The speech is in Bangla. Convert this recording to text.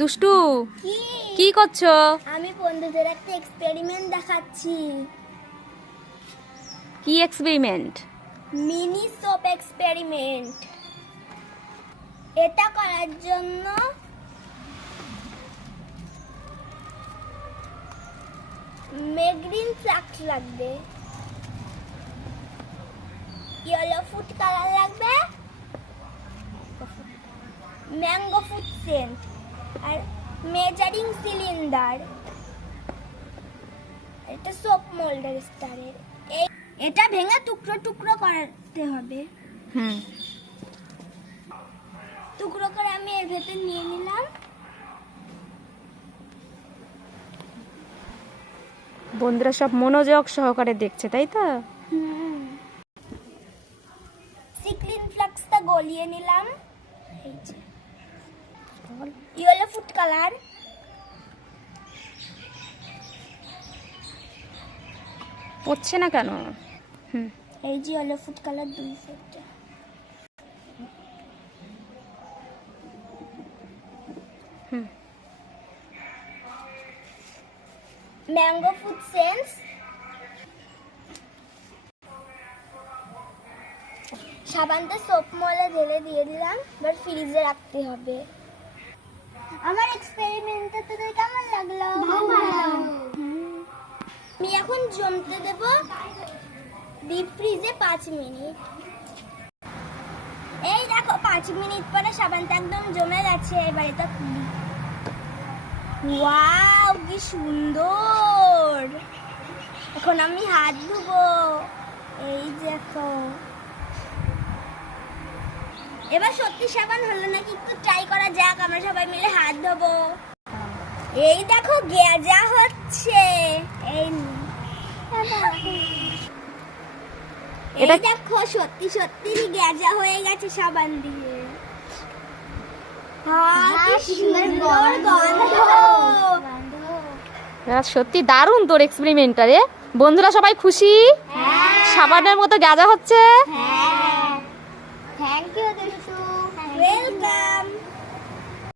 দুষ্টু কি? কি করছ? আমি বন্ধুদের একটা এক্সপেরিমেন্ট দেখাচ্ছি। কি এক্সপেরিমেন্ট মিনি সোপ এক্সপেরিমেন্ট এটা করার জন্য মেগ্রিন ফ্লাক্স লাগবে। ইয়েলো ফুড কালার লাগবে। ম্যাঙ্গো ফুড সেন্ট আর মেজারিং সিলিন্ডার এটা সোপ মোল্ডার স্টারের এটা ভেঙে টুকরো টুকরো করতে হবে। হুম। টুকরো করে আমি এর ভেতর নিয়ে নিলাম। বন্ধুরা সব মনোযোগ সহকারে দেখছে তাই তো? সিক্লিন ফ্লাক্সটা গলিয়ে নিলাম। এই যে। ইয়েলো ফুড কালার পড়ছে না কেন? হুম। এই যে ইয়েলো ফুড কালার দুই সেট। হুম। ম্যাঙ্গো ফুড সেন্স সাবানটা সোপ মলে ঢেলে দিয়ে দিলাম এবার ফ্রিজে রাখতে হবে। আমার এক্সপেরিমেন্টটা তোদের কেমন লাগল। আমি এখন জমতে দেব ডিপ ফ্রিজে পাঁচ মিনিট। এই দেখো পাঁচ মিনিট পরে সাবানটা একদম জমে গেছে এবার এটা খুলি। ওয়াও কি সুন্দর! এখন আমি হাত ধুবো এই দেখো এবার সত্যি সাবান হলো নাকি? একটু ট্রাই করা যাক আমরা সবাই মিলে হাত ধোবো। এই দেখো গেজা হচ্ছে। এই এটা দেখো সত্যি সত্যি গেজা হয়ে গেছে সাবান দিয়ে। হ্যাঁ, সত্যি দারুণ তোর এক্সপেরিমেন্টটা রে। বন্ধুরা সবাই খুশি? সাবানের মতো গাজা হচ্ছে? হ্যাঁ।